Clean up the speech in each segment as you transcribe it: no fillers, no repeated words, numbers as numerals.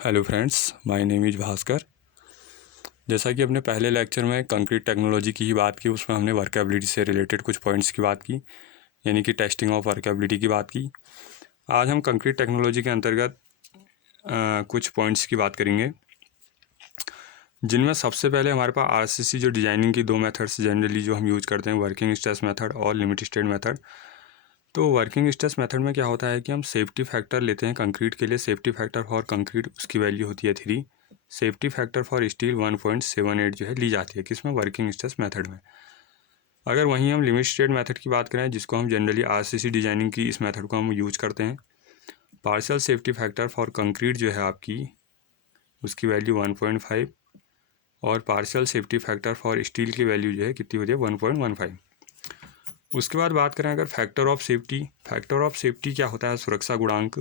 Hello friends, my name is Bhaskar. जैसा कि अपने पहले लेक्चर में कंक्रीट टेक्नोलॉजी की ही बात की, उसमें हमने वर्केबिलिटी से रिलेटेड कुछ पॉइंट्स की बात की, यानी कि टेस्टिंग ऑफ वर्केबिलिटी की बात की। आज हम कंक्रीट टेक्नोलॉजी के अंतर्गत कुछ पॉइंट्स की बात करेंगे, जिनमें सबसे पहले हमारे पास आरसीसी जो डिजाइनिंग की दो मेथड्स जनरली जो हम यूज़ करते हैं, वर्किंग स्ट्रेस मेथड और लिमिट स्टेट मेथड। तो वर्किंग स्ट्रेस मेथड में क्या होता है कि हम सेफ्टी फैक्टर लेते हैं कंक्रीट के लिए। सेफ्टी फैक्टर फॉर कंक्रीट उसकी वैल्यू होती है 3। सेफ्टी फैक्टर फॉर स्टील 1.78 जो है ली जाती है, किसमें, वर्किंग स्ट्रेस मेथड में। अगर वहीं हम लिमिट स्टेट मेथड की बात करें, जिसको हम जनरली आरसीसी डिजाइनिंग की इस मेथड को हम यूज करते हैं, partial safety factor for concrete जो है आपकी, उसकी वैल्यू 1.5 और partial safety factor for steel की वैल्यू जो है कितनी होती है, 1.15। उसके बाद बात करें अगर factor of safety, factor of safety क्या होता है, सुरक्षा गुणांक,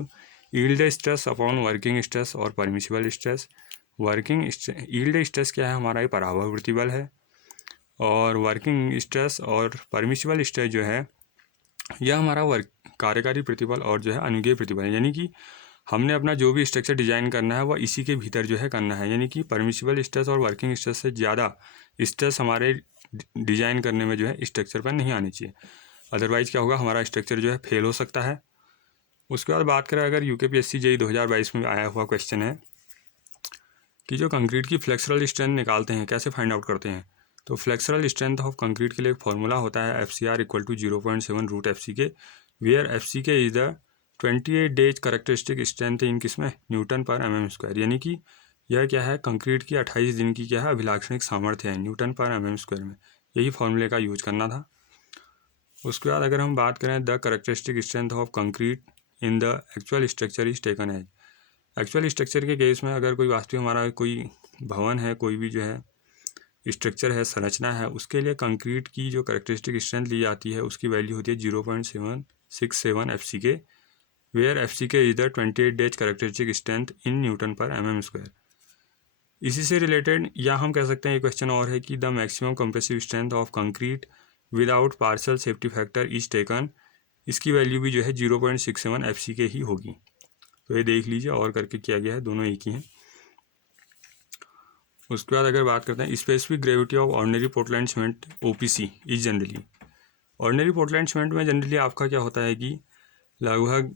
yield stress upon working stress और permissible stress. Working yield stress क्या है हमारा, ये पराभव प्रतिबल है, और वर्किंग स्ट्रेस और परमिसिबल स्ट्रेस जो है यह हमारा कार्यकारी प्रतिबल और जो है अनुज्ञेय प्रतिबल है। यानी कि हमने अपना जो भी स्ट्रक्चर डिजाइन करना है वह इसी के भीतर जो है करना है, यानी कि परमिसिबल स्ट्रेस और वर्किंग स्ट्रेस से ज़्यादा स्ट्रेस हमारे डिजाइन करने में जो है स्ट्रक्चर पर नहीं आनी चाहिए, अदरवाइज क्या होगा, हमारा स्ट्रक्चर जो है फेल हो सकता है। उसके बाद बात करें अगर यूकेपीएससी जेईई 2022 में आया हुआ क्वेश्चन है कि जो कंक्रीट की फ्लेक्सुरल स्ट्रेंथ निकालते हैं, कैसे फाइंड आउट करते हैं। तो फ्लेक्सुरल स्ट्रेंथ ऑफ कंक्रीट के लिए एक फॉर्मूला होता है FCR equal to 0.7 root FC where FCK is the 28 days characteristic strength in किसमें, न्यूटन पर mm²। यानी कि यह क्या है, कंक्रीट की 28 दिन की क्या है अभिलाक्षणिक सामर्थ्य है न्यूटन पर mm² में। यही फॉर्मूले का यूज करना था। उसके बाद अगर हम बात करें the characteristic strength of concrete in the actual structure is taken as. Actual structure के केस में अगर कोई वास्तविक हमारा कोई भवन है, कोई भी जो है स्ट्रक्चर है, संरचना है, उसके लिए कंक्रीट की जो करेक्टरिस्टिक स्ट्रेंथ ली जाती है उसकी वैल्यू होती है 0.767 FCK where FCK is the 28 days characteristic strength in newton पर mm²। इसी से रिलेटेड या हम कह सकते हैं एक क्वेश्चन और है कि the maximum compressive strength of concrete without partial safety factor is taken. इसकी वैल्यू भी जो है 0.67 FCK ही होगी। तो ये देख लीजिए, और करके किया गया है, दोनों एक ही हैं। उसके बाद अगर बात करते हैं specific gravity of ordinary Portland cement OPC is generally. Ordinary Portland cement में जनरली आपका क्या होता है कि लगभग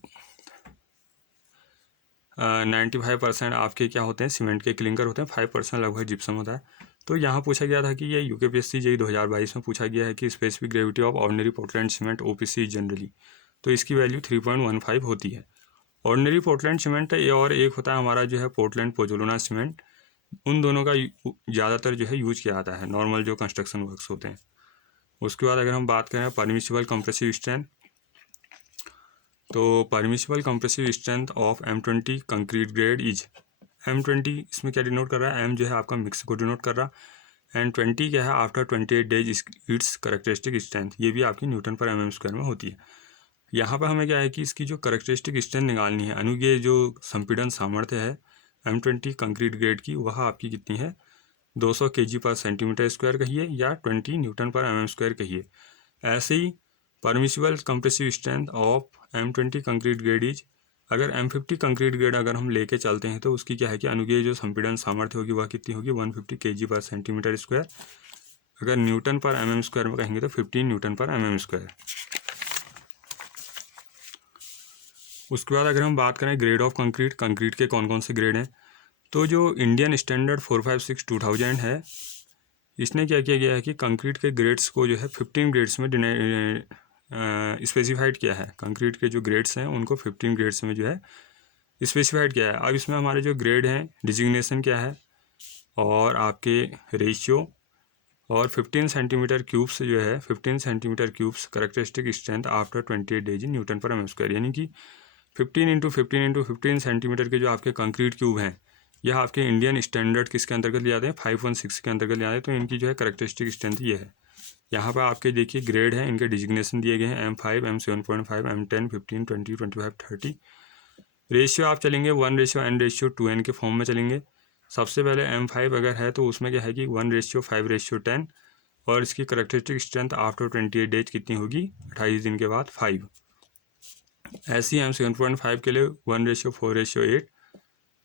95% आपके क्या होते हैं, सीमेंट के क्लिंकर होते हैं, 5% लगभग जिप्सम होता है। तो यहाँ पूछा गया था कि ये यूकेपीएससी जेईई 2022 में पूछा गया है कि specific gravity of ordinary Portland cement OPC is generally, तो इसकी वैल्यू 3.15 होती है। ऑर्डिनरी पोर्टलैंड सीमेंट ये, और एक होता है हमारा जो है पोर्टलैंड पोजोलाना सीमेंट। उन दोनों का ज़्यादातर जो है यूज किया जाता है नॉर्मल जो कंस्ट्रक्शन वर्क्स होते हैं। उसके बाद अगर हम बात करें परमिसिबल कंप्रेसिव स्ट्रेंथ, तो permissible compressive strength of M20 concrete grade is, M20 इसमें क्या डिनोट कर रहा है, M जो है आपका मिक्स को डिनोट कर रहा है, एंड 20 क्या है after 28 days it's characteristic strength, ये भी आपकी न्यूटन पर mm² में होती है। यहाँ पर हमें क्या है कि इसकी जो करेक्टरिस्टिक स्ट्रेंथ निकालनी है, अनुज्ञेय जो संपीड़न सामर्थ्य है M20 कंक्रीट ग्रेड की, वह आपकी कितनी है, 200 kg/cm² कहिए या 20 न्यूटन पर mm² कहिए। ऐसे ही permissible compressive strength of M20 concrete grade is, अगर M50 कंक्रीट ग्रेड अगर हम लेके चलते हैं तो उसकी क्या है कि अनुज्ञेय जो संपीड़न सामर्थ्य होगी वह कितनी होगी, 150 kg/cm²। अगर न्यूटन पर mm² में कहेंगे तो 15 न्यूटन पर mm²। उसके बाद अगर हम बात करें ग्रेड ऑफ कंक्रीट, कंक्रीट के कौन कौन से ग्रेड हैं, तो जो इंडियन स्टैंडर्ड 456/2000 है, इसने क्या किया गया है कि कंक्रीट के ग्रेड्स को जो है 15 ग्रेड्स में स्पेसिफाइड किया है। कंक्रीट के जो ग्रेड्स हैं उनको 15 ग्रेड्स में जो है स्पेसिफाइड किया है। अब इसमें हमारे जो ग्रेड हैं, डिजिग्नेशन क्या है और आपके रेशियो, और 15 सेंटीमीटर क्यूब्स जो है 15 centimetre cubes characteristic strength after 28 days in newton पर mm²। यानी कि 15 × 15 × 15 सेंटीमीटर के जो आपके कंक्रीट क्यूब हैं, यह आपके इंडियन स्टैंडर्ड किसके अंतर्गत ले जाते हैं, 516 के अंतर्गत ले जाते हैं। तो इनकी जो है करेक्टरिस्टिक स्ट्रेंथ ये है। यहाँ पर आपके देखिए ग्रेड है, इनके डिजिग्नेशन दिए गए हैं, M5, M7.5, M10, 15, 20, 25, 30। रेशियो आप चलेंगे 1:n/2n के फॉर्म में चलेंगे। सबसे पहले M5 अगर है तो उसमें क्या है कि 1:5:10, और इसकी करेक्टरिस्टिक स्ट्रेंथ आफ्टर 28 डेज कितनी होगी, 28 दिन के बाद 5। ऐसी M7.5 के लिए 1:4:8,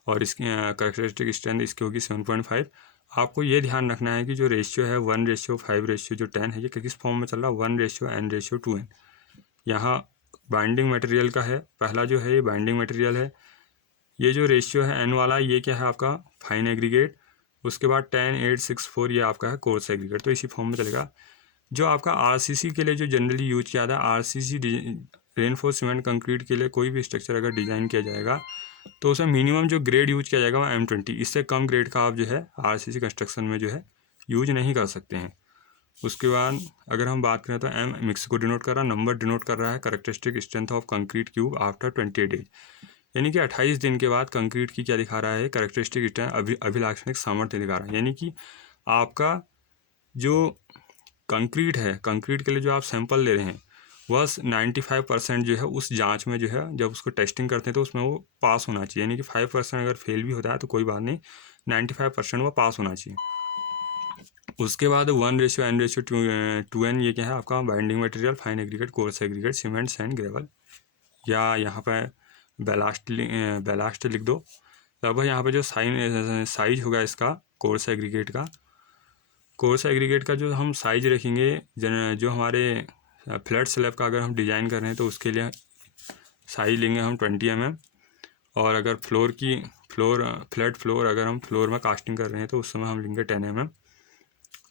और इसकी कैरेक्टरिस्टिक स्ट्रेंथ इसकी होगी 7.5। आपको ये ध्यान रखना है कि जो रेशियो है 1:5 जो 10 है, ये किस फॉर्म में चल रहा है, 1:n:2n। यहाँ बाइंडिंग मटेरियल का है, पहला जो है ये बाइंडिंग मटेरियल है। ये जो रेशियो है n वाला, ये क्या है आपका फाइन एग्रीगेट। उसके बाद 10:8:6:4 ये आपका है कोर्स एग्रीगेट, तो इसी फॉर्म में चलेगा। जो आपका आरसीसी के लिए जो जनरली यूज किया जाता है, आरसीसी रेनफोर्स सीमेंट कंक्रीट के लिए कोई भी स्ट्रक्चर अगर डिज़ाइन किया जाएगा तो उसमें मिनिमम जो ग्रेड यूज किया जाएगा वो M20। इससे कम ग्रेड का आप जो है आरसीसी कंस्ट्रक्शन में जो है यूज नहीं कर सकते हैं। उसके बाद अगर हम बात करें तो M मिक्स को डिनोट कर रहा है, नंबर डिनोट कर रहा है characteristic strength of concrete cube after 28 days, यानी कि 28 दिन के बाद कंक्रीट की क्या दिखा रहा है, कैरेक्टरिस्टिक स्ट्रेंथ अभिलाक्षणिक सामर्थ्य दिखा रहा है। यानी कि आपका जो कंक्रीट है, कंक्रीट के लिए जो आप सैंपल ले रहे हैं वह 95% जो है उस जांच में जो है जब उसको टेस्टिंग करते हैं तो उसमें वो पास होना चाहिए। यानी कि 5% अगर फेल भी होता है तो कोई बात नहीं, 95% वो पास होना चाहिए। उसके बाद 1:n:2n ये क्या है आपका binding material, fine aggregate, coarse aggregate, cement, sand, gravel, या यहाँ पर बेलास्ट लिख दो। लगभग यहाँ पर जो साइज होगा इसका कोर्स एग्रीगेट का जो हम साइज रखेंगे, जो हमारे फ्लैट स्लैब का अगर हम डिज़ाइन कर रहे हैं तो उसके लिए साइज लेंगे हम 20 mm। और अगर फ्लैट फ्लोर अगर हम फ्लोर में कास्टिंग कर रहे हैं तो उस समय हम लेंगे 10 mm।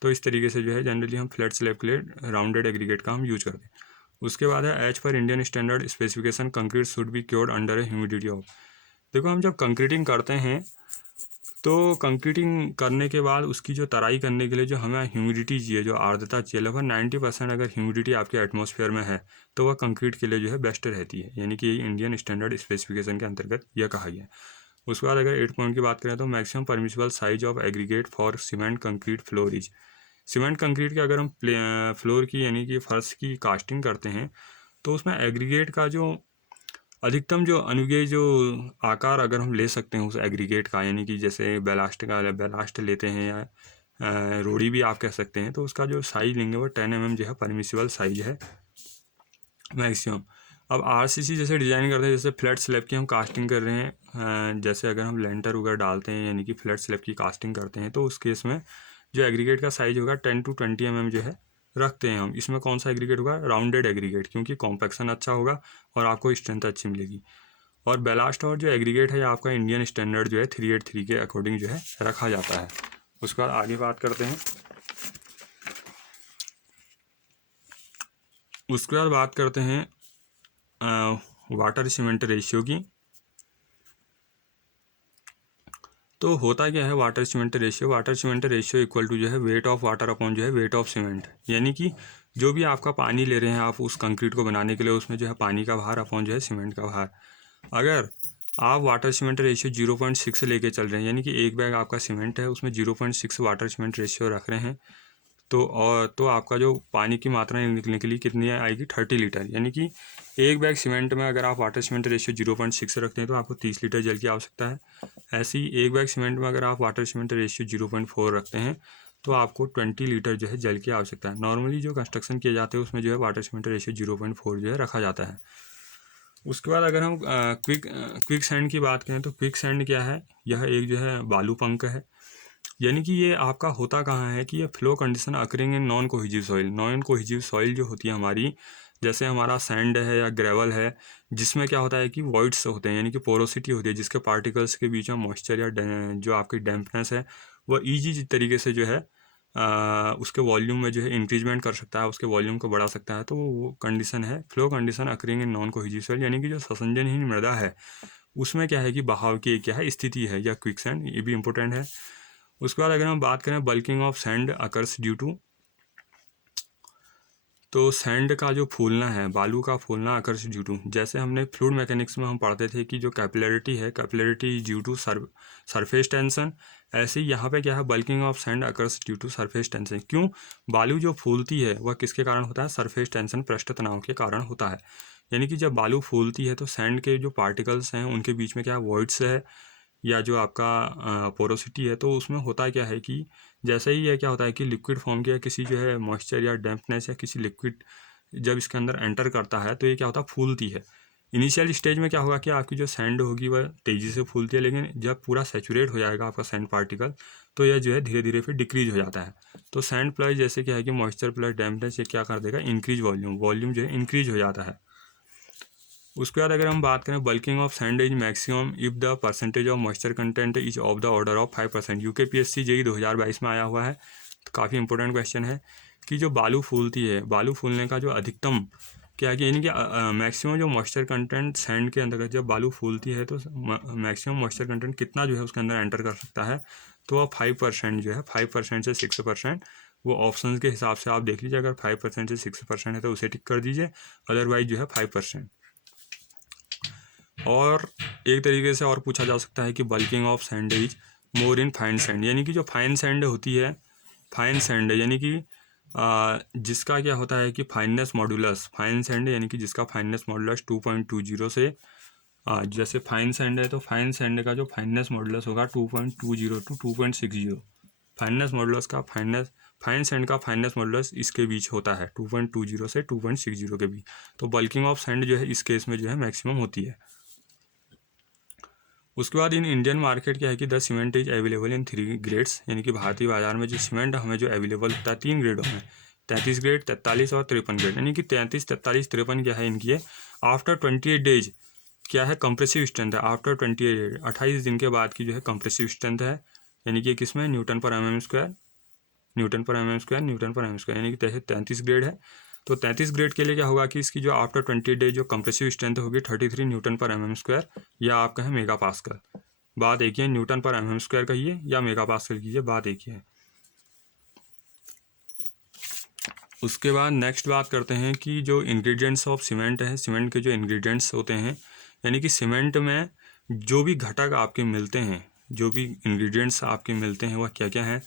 तो इस तरीके से जो है जनरली हम फ्लैट स्लैब के लिए राउंडेड एग्रीगेट का हम यूज करते हैं। उसके बाद है एज पर Indian standard specification concrete should be cured under a humidity of. देखो हम जब कंक्रीटिंग करते हैं तो कंक्रीटिंग करने के बाद उसकी जो तराई करने के लिए जो हमें ह्यूमिडिटी चाहिए, जो आर्द्रता चाहिए, लगभग 90% अगर ह्यूमिडिटी आपके एटमॉस्फेयर में है तो वह कंक्रीट के लिए जो है बेस्ट रहती है। यानी कि इंडियन स्टैंडर्ड स्पेसिफिकेशन के अंतर्गत यह कहा गया है। उसके बाद अगर 8 पॉइंट की बात करें तो maximum permissible size of aggregate for cement concrete floor is. Cement concrete के अगर हम फ्लोर की यानी कि फर्श की कास्टिंग करते हैं तो उसमें एग्रीगेट का जो अधिकतम जो अनुगेय जो आकार अगर हम ले सकते हैं उस एग्रीगेट का, यानी कि जैसे बेलास्ट लेते हैं या रोड़ी भी आप कह सकते हैं, तो उसका जो साइज लेंगे वो 10 mm जो है परमिसिबल साइज है मैक्सिमम। अब आरसीसी जैसे डिज़ाइन करते हैं, जैसे फ्लैट स्लैब की हम कास्टिंग कर रहे हैं, जैसे अगर हम लेंटर वगैरह डालते हैं यानी कि फ्लैट स्लैब की कास्टिंग करते हैं तो उस केस में जो एग्रीगेट का साइज होगा 10 to 20 mm जो है रखते हैं हम। इसमें कौन सा एग्रीगेट होगा, राउंडेड एग्रीगेट, क्योंकि कॉम्पैक्शन अच्छा होगा और आपको स्ट्रेंथ अच्छी मिलेगी। और बेलास्ट और जो एग्रीगेट है आपका इंडियन स्टैंडर्ड जो है 383 के अकॉर्डिंग जो है रखा जाता है। उसके बाद आगे बात करते हैं। उसके बाद बात करते हैं वाटर सीमेंट रेशियो की। तो होता क्या है water cement ratio, water cement ratio equal to जो है वेट ऑफ वाटर अपॉन जो है वेट ऑफ सीमेंट। यानी कि जो भी आपका पानी ले रहे हैं आप उस कंक्रीट को बनाने के लिए, उसमें जो है पानी का भार अपॉन जो है सीमेंट का भार। अगर आप वाटर सीमेंट रेशियो 0.6 लेके चल रहे हैं, यानी कि एक बैग आपका सीमेंट है उसमें 0.6 वाटर सीमेंट रेशियो रख रहे हैं, तो आपका जो पानी की मात्रा निकलने के लिए कितनी आएगी, 30 लीटर। यानी कि एक बैग सीमेंट में अगर आप वाटर सीमेंट रेशियो 0.6 रखते हैं तो आपको 30 लीटर जल की आवश्यकता है। ऐसे ही एक बैग सीमेंट में अगर आप वाटर सीमेंट रेशियो 0.4 रखते हैं तो आपको 20 लीटर जो है जल की आवश्यकता है। नॉर्मली जो कंस्ट्रक्शन किए जाते हैं उसमें जो है वाटर सीमेंट रेशियो 0.4 जो है रखा जाता है। उसके बाद अगर हम क्विक सैंड की बात करें तो क्विक सैंड क्या है, यह एक जो है बालू पंक है। यानी कि ये आपका होता कहाँ है कि ये flow condition occurring in non कोहिजिव soil. Non कोहिजिव soil जो होती है हमारी, जैसे हमारा सैंड है या ग्रेवल है, जिसमें क्या होता है कि वॉइड्स होते हैं, यानी कि पोरोसिटी होती है, जिसके पार्टिकल्स के बीच में मॉइस्चर या जो आपकी डैम्पनेस है वह ईजी तरीके से जो है उसके वॉल्यूम में जो है इंक्रीजमेंट कर सकता है, उसके वॉल्यूम को बढ़ा सकता है। तो वो कंडीशन है flow condition occurring in non कोहिजिव soil. यानी कि जो संसंजनहीन मृदा है उसमें क्या है कि बहाव की क्या है स्थिति है, या क्विक सैंड, ये भी इंपॉर्टेंट है। उसके बाद अगर हम बात करें bulking of sand occurs due to, तो सैंड का जो फूलना है, बालू का फूलना अकर्स ड्यू टू, जैसे हमने फ्लूइड मैकेनिक्स में हम पढ़ते थे कि जो कैपिलरिटी है, capillarity due to surface tension, ऐसे ही यहाँ पे क्या है bulking of sand occurs due to surface tension. क्यों, बालू जो फूलती है वह किसके कारण होता है, सरफेस टेंशन, पृष्ठ तनाव के कारण होता है। यानी कि जब बालू फूलती है तो सैंड के जो पार्टिकल्स हैं उनके बीच में क्या वॉइड्स है या जो आपका पोरोसिटी है, तो उसमें होता क्या है कि जैसे ही यह क्या होता है कि लिक्विड फॉर्म के किसी जो है मॉइस्चर या डैम्पनेस या किसी लिक्विड जब इसके अंदर एंटर करता है तो ये क्या होता है फूलती है। इनिशियल स्टेज में क्या होगा कि आपकी जो सैंड होगी वह तेज़ी से फूलती है, लेकिन जब पूरा सैचुरेट हो जाएगा आपका सैंड पार्टिकल तो यह जो है धीरे धीरे फिर डिक्रीज हो जाता है। तो सैंड प्लस जैसे क्या है कि मॉइस्चर प्लस डैम्पनेस ये क्या कर देगा, इंक्रीज वॉल्यूम जो है इंक्रीज हो जाता है। उसके बाद अगर हम बात करें bulking of sand is maximum if the percentage of moisture content is of the order of 5%। UKPSC JEE 2022 में आया हुआ है, तो काफ़ी इंपॉर्टेंट क्वेश्चन है कि जो बालू फूलती है, बालू फूलने का जो अधिकतम क्या है कि यानी कि मैक्सिमम जो मॉइस्चर कंटेंट सैंड के अंदर जब बालू फूलती है तो मैक्सिमम मॉइस्चर कंटेंट कितना जो है उसके अंदर एंटर कर सकता है, तो वह 5% जो है, 5% से 6%। वो ऑप्शन के हिसाब से आप देख लीजिए, अगर 5% से 6% है तो उसे टिक कर दीजिए, अदरवाइज जो है 5%। और एक तरीके से और पूछा जा सकता है कि bulking of sand is more in fine sand, यानी कि जो फाइन सैंड होती है, फाइन सैंड यानी कि जिसका क्या होता है कि फाइननेस मॉडुलस, फाइन सैंड यानी कि जिसका फाइननेस मॉडुलस 2.20 से जैसे फाइन सैंड है तो फाइन सैंड का जो फाइननेस मॉडुलस होगा 2.20 टू 2.60। फाइननेस मॉडुलस का फाइन सैंड का फाइननेस मॉडुलस इसके बीच होता है 2.20 से 2.60 के बीच। तो बल्किंग ऑफ सैंड जो है इस केस में जो है मैक्सिमम होती है। उसके बाद इन इंडियन मार्केट क्या है कि the cement is available in 3 grades, यानी कि भारतीय बाजार में जो सीमेंट हमें जो अवेलेबल होता है 3 ग्रेडों में, 33 ग्रेड, 43 और 53 ग्रेड। यानी कि 33, 43, 53 क्या है इनकी है आफ्टर 28 डेज क्या है कंप्रेसिव स्ट्रेंथ है, आफ्टर 28 28 दिन के बाद की जो है कंप्रेसिव स्ट्रेंथ है, यानी कि किसमें न्यूटन पर mm स्क्वायर, न्यूटन पर mm स्क्वायर, न्यूटन पर mm स्क्वायर, यानी कि 33 ग्रेड है। तो 33 ग्रेड के लिए क्या होगा कि इसकी जो आफ्टर 20 डे जो कंप्रेसिव स्ट्रेंथ होगी 33 न्यूटन पर mm स्क्वायर, या आपका है मेगा पास्कल। बात एक ही है, न्यूटन पर mm स्क्वायर कहिए या मेगा पास्कल कीजिए, बात एक ही है। उसके बाद नेक्स्ट बात करते हैं कि जो इंग्रेडिएंट्स ऑफ सीमेंट है, सीमेंट के जो इंग्रेडिएंट्स होते हैं, यानी कि सीमेंट में जो भी घटक आपके मिलते हैं, जो भी इंग्रेडिएंट्स आपके मिलते हैं वह क्या क्या हैं।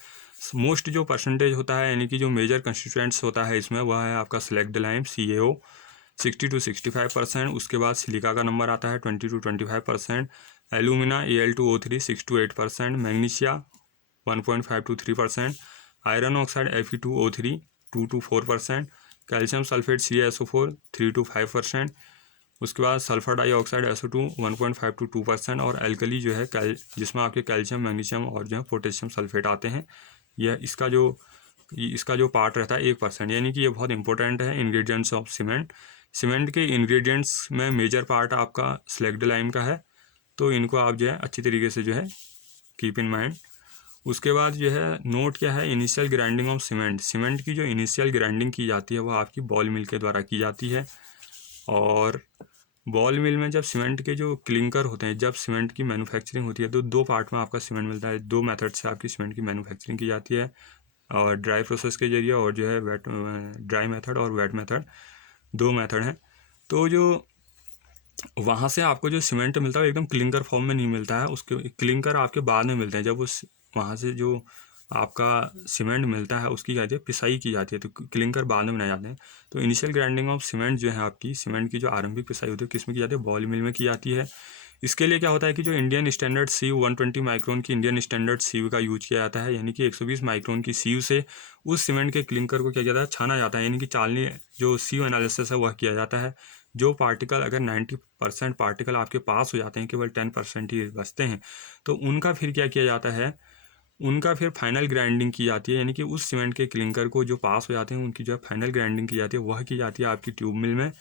मोस्ट जो परसेंटेज होता है यानी कि जो मेजर कंस्टिट्यूएंट्स होता है इसमें वह है आपका सिलेक्ट लाइम CaO 60 to 65%। उसके बाद सिलिका का नंबर आता है 20 to 25%, alumina Al2O3 6 to 8%, magnesia 1.5 to 3%, iron oxide Fe2O3 2 to 4%, calcium sulphate CaSO4 3 to 5%। उसके बाद सल्फर डाइऑक्साइड SO2 1.5 to 2%, और एल्कली जो है जिसमें आपके कैल्शियम, मैग्नीशियम और जो है पोटेशियम सल्फेट आते हैं, यह इसका जो पार्ट रहता है 1%। यानी कि ये बहुत इंपॉर्टेंट है इंग्रेडिएंट्स ऑफ सीमेंट। सीमेंट के इंग्रेडिएंट्स में मेजर पार्ट आपका स्लैग्ड लाइम का है, तो इनको आप जो है अच्छी तरीके से जो है कीप इन माइंड। उसके बाद जो है नोट क्या है, initial grinding of cement. Cement की जो इनिशियल ग्राइंडिंग की जाती है वह आपकी बॉल मिल के द्वारा की जाती है, और बॉल मिल में जब सीमेंट के जो क्लिंकर होते हैं, जब सीमेंट की मैन्युफैक्चरिंग होती है तो 2 पार्ट में आपका सीमेंट मिलता है। 2 मेथड से आपकी सीमेंट की मैन्युफैक्चरिंग की जाती है, और ड्राई प्रोसेस के जरिए, और जो है वेट, ड्राई मेथड और वेट मेथड, 2 मेथड हैं। तो जो वहाँ से आपको जो सीमेंट मिलता है वो एकदम क्लिंकर फॉर्म में नहीं मिलता है, उसके क्लिंकर आपके बाद में मिलते हैं। जब उस वहाँ से जो आपका सीमेंट मिलता है उसकी क्या होती है, पिसाई की जाती है, तो क्लिंकर बाद में बनाए जाते हैं। तो इनिशियल ग्राइंडिंग ऑफ सीमेंट जो है आपकी सीमेंट की जो आरंभिक पिसाई होती है किस में की जाती है, बॉल मिल में की जाती है। इसके लिए क्या होता है कि जो इंडियन स्टैंडर्ड सीव 120 माइक्रोन की इंडियन स्टैंडर्ड सीव का यूज किया जाता है, यानी कि 120 माइक्रोन की सीव से उस सीमेंट के क्लिंकर को क्या किया जाता है, छाना जाता है, यानी कि चालनी जो सीव एनालिसिस है वह किया जाता है। जो पार्टिकल अगर 90% पार्टिकल आपके पास हो जाते हैं, केवल 10% ही बचते हैं, तो उनका फिर क्या किया जाता है, उनका फिर फाइनल ग्राइंडिंग की जाती है, यानी कि उस सीमेंट के क्लिंकर को जो पास हो जाते हैं उनकी जो फाइनल ग्राइंडिंग की जाती है वह की जाती है आपकी ट्यूब मिल में।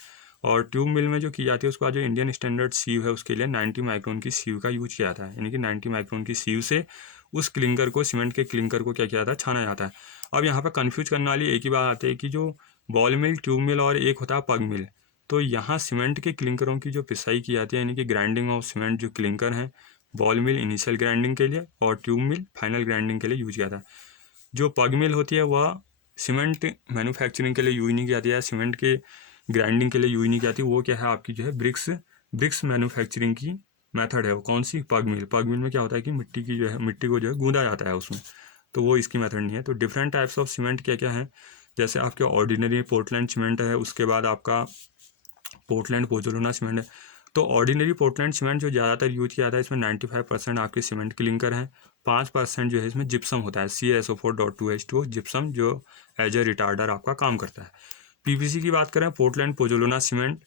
और ट्यूब मिल में जो की जाती है उसके बाद जो इंडियन स्टैंडर्ड सीव है उसके लिए 90 माइक्रोन की सीव का यूज किया जाता है, यानी कि 90 माइक्रोन की सीव से उस क्लिंकर को, सीमेंट के क्लिंकर को क्या किया जाता है, छाना जाता है। अब यहाँ पर कन्फ्यूज करने वाली एक ही बात आती है कि जो बॉल मिल, ट्यूब मिल और एक होता है पग मिल। तो यहाँ सीमेंट के क्लिंकरों की जो पिसाई की जाती है, यानी कि ग्राइंडिंग ऑफ सीमेंट, जो क्लिंकर हैं, बॉल मिल इनिशियल ग्राइंडिंग के लिए और ट्यूब मिल फाइनल ग्राइंडिंग के लिए यूज किया जाता है। जो पग मिल होती है वह सीमेंट मैन्युफैक्चरिंग के लिए यूज नहीं की जाती है, सीमेंट के ग्राइंडिंग के लिए यूज नहीं की जाती। वो क्या है आपकी जो है ब्रिक्स मैन्युफैक्चरिंग की मेथड है। वो कौन सी, पग मिल में क्या होता है कि मिट्टी को जो है गूंदा जाता है उसमें, तो वो इसकी मेथड नहीं है। तो डिफरेंट टाइप्स ऑफ सीमेंट क्या क्या है, जैसे आपके ऑर्डिनरी पोर्टलैंड सीमेंट है, उसके बाद आपका पोर्टलैंड पोजोलाना सीमेंट है। तो ऑर्डिनरी पोर्टलैंड सीमेंट जो ज़्यादातर यूज किया जाता है, इसमें 95% आपके सीमेंट क्लिंकर हैं, 5% जो है इसमें जिप्सम होता है, CaSO4.2H2O जिप्सम, जो एज ए रिटार्डर आपका काम करता है। PVC की बात करें, पोर्टलैंड पोजोलाना सीमेंट,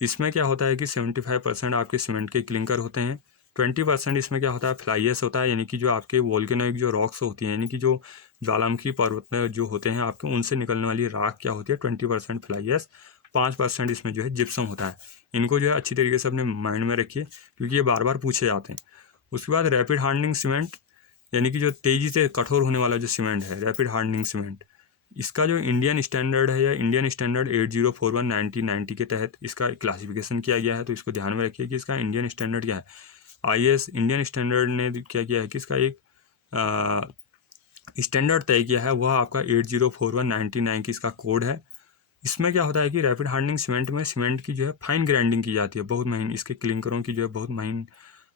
इसमें क्या होता है कि 75% आपके सीमेंट के क्लिंकर होते हैं, 20% इसमें क्या होता है फ्लाई ऐश होता है, यानी कि जो आपके वोल्केनोइक जो रॉक्स होती हैं, यानी कि जो ज्वालामुखी पर्वत जो होते हैं आपके, उनसे निकलने वाली राख क्या होती है 20% फ्लाई ऐश, 5% इसमें जो है जिप्सम होता है। इनको जो है अच्छी तरीके से अपने माइंड में रखिए, क्योंकि ये बार बार पूछे जाते हैं। उसके बाद रैपिड हार्डनिंग सीमेंट, यानी कि जो तेज़ी से कठोर होने वाला जो सीमेंट है, रैपिड हार्डनिंग सीमेंट, इसका जो इंडियन स्टैंडर्ड है या इंडियन स्टैंडर्ड 8041 1990 के तहत इसका क्लासिफिकेशन किया गया है। तो इसको ध्यान में रखिए कि इसका इंडियन स्टैंडर्ड क्या है। IS इंडियन स्टैंडर्ड ने क्या किया है कि इसका एक स्टैंडर्ड तय किया है, वह आपका 8041 1990 की इसका कोड है। इसमें क्या होता है कि रैपिड हार्डनिंग सीमेंट में सीमेंट की जो है फाइन ग्राइंडिंग की जाती है, बहुत महीन, इसके क्लिंकरों की जो है बहुत महीन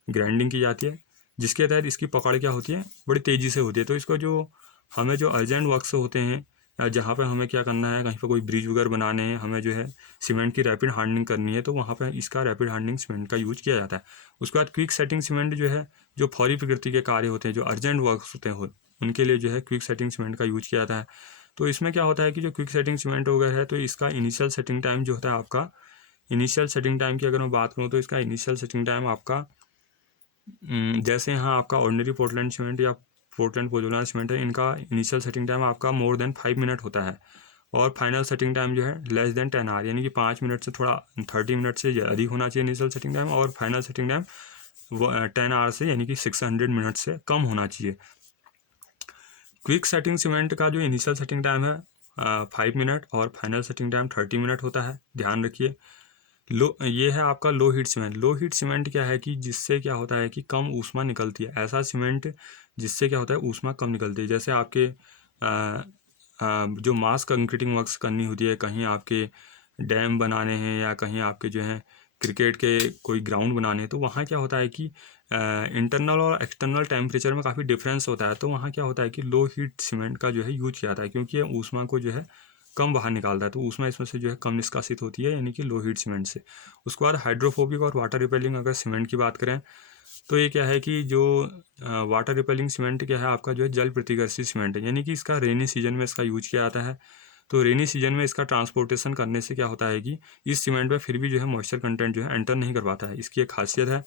ग्राइंडिंग की जाती है, जिसके तहत इसकी पकड़ क्या होती है बड़ी तेज़ी से होती है। तो इसको जो हमें जो अर्जेंट वर्क्स होते हैं, या जहाँ पे हमें क्या करना है, कहीं पर कोई ब्रिज वगैरह बनाने हैं, हमें जो है सीमेंट की रैपिड हार्डनिंग करनी है, तो वहाँ पे इसका रैपिड हार्डनिंग सीमेंट का यूज किया जाता है। उसके बाद क्विक सेटिंग सीमेंट जो है, जो फौरी प्रकृति के कार्य होते हैं, जो अर्जेंट वर्क्स होते हैं, उनके लिए जो है क्विक सेटिंग सीमेंट का यूज किया जाता है। तो इसमें क्या होता है कि जो क्विक सेटिंग सीमेंट हो गया है, तो इसका इनिशियल सेटिंग टाइम जो होता है आपका, इनिशियल सेटिंग टाइम की अगर मैं बात करूँ तो इसका इनिशियल सेटिंग टाइम आपका जैसे यहाँ आपका ऑर्डिनरी पोर्टलैंड सीमेंट या पोर्टलैंड पोजोलाना सीमेंट है, इनका इनिशियल सेटिंग टाइम आपका मोर देन 5 मिनट होता है, और फाइनल सेटिंग टाइम जो है लेस देन 10 आवर, यानी कि 5 मिनट से थोड़ा 30 मिनट से अधिक होना चाहिए इनिशियल सेटिंग टाइम, और फाइनल सेटिंग टाइम 10 आवर से यानी कि 600 मिनट से कम होना चाहिए। क्विक सेटिंग सीमेंट का जो इनिशियल सेटिंग टाइम है 5 मिनट और फाइनल सेटिंग टाइम 30 मिनट होता है, ध्यान रखिए। ये है आपका low heat cement. Low heat cement क्या है कि जिससे क्या होता है कि कम ऊष्मा निकलती है, ऐसा सीमेंट जिससे क्या होता है ऊष्मा कम निकलती है। जैसे आपके जो मास कंक्रीटिंग वर्क्स करनी होती है, कहीं आपके डैम बनाने हैं या कहीं आपके जो है क्रिकेट के कोई ग्राउंड बनाने हैं, तो वहाँ क्या होता है कि इंटरनल और एक्सटर्नल टेम्परेचर में काफ़ी डिफरेंस होता है। तो वहाँ क्या होता है कि लो हीट सीमेंट का जो है यूज किया जाता है, क्योंकि ये ऊष्मा को जो है कम बाहर निकालता है, तो ऊष्मा इसमें से जो है कम निष्कासित होती है, यानी कि लो हीट सीमेंट से। उसके बाद हाइड्रोफोबिक और वाटर रिपेलिंग अगर सीमेंट की बात करें, तो ये क्या है कि जो वाटर रिपेलिंग सीमेंट क्या है आपका जो है जल प्रतिकर्षी सीमेंट है, यानी कि इसका रेनी सीजन में इसका यूज किया जाता है। तो रेनी सीजन में इसका ट्रांसपोर्टेशन करने से क्या होता है कि इस सीमेंट में फिर भी जो है मॉइस्चर कंटेंट जो है एंटर नहीं कर पाता है, इसकी एक खासियत है।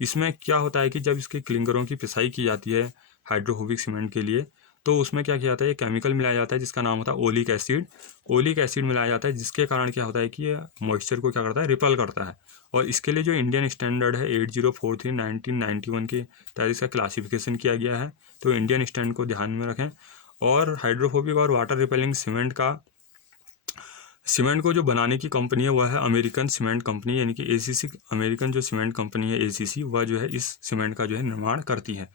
इसमें क्या होता है कि जब इसके क्लिंकरों की पिसाई की जाती है हाइड्रोफोबिक सीमेंट के लिए, तो उसमें क्या किया जाता है, ये केमिकल मिलाया जाता है जिसका नाम होता है ओलिक एसिड। ओलिक एसिड मिलाया जाता है, जिसके कारण क्या होता है कि ये मॉइस्चर को क्या करता है, रिपेल करता है। और इसके लिए जो इंडियन स्टैंडर्ड है 8043 1991 के तहत इसका क्लासिफिकेशन किया गया है। तो इंडियन स्टैंड को ध्यान में रखें। और हाइड्रोफोबिक और वाटर रिपेलिंग सीमेंट को जो बनाने की कंपनी है वह है अमेरिकन सीमेंट कंपनी, यानी कि ACC। अमेरिकन जो सीमेंट कंपनी है ACC, वह जो है इस सीमेंट का जो है निर्माण करती है।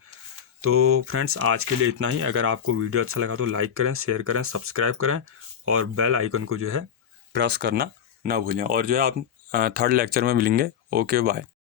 तो फ्रेंड्स आज के लिए इतना ही। अगर आपको वीडियो अच्छा लगा तो लाइक करें, शेयर करें, सब्सक्राइब करें, और बेल आइकन को जो है प्रेस करना ना भूलें। और जो है आप थर्ड लेक्चर में मिलेंगे। Okay bye.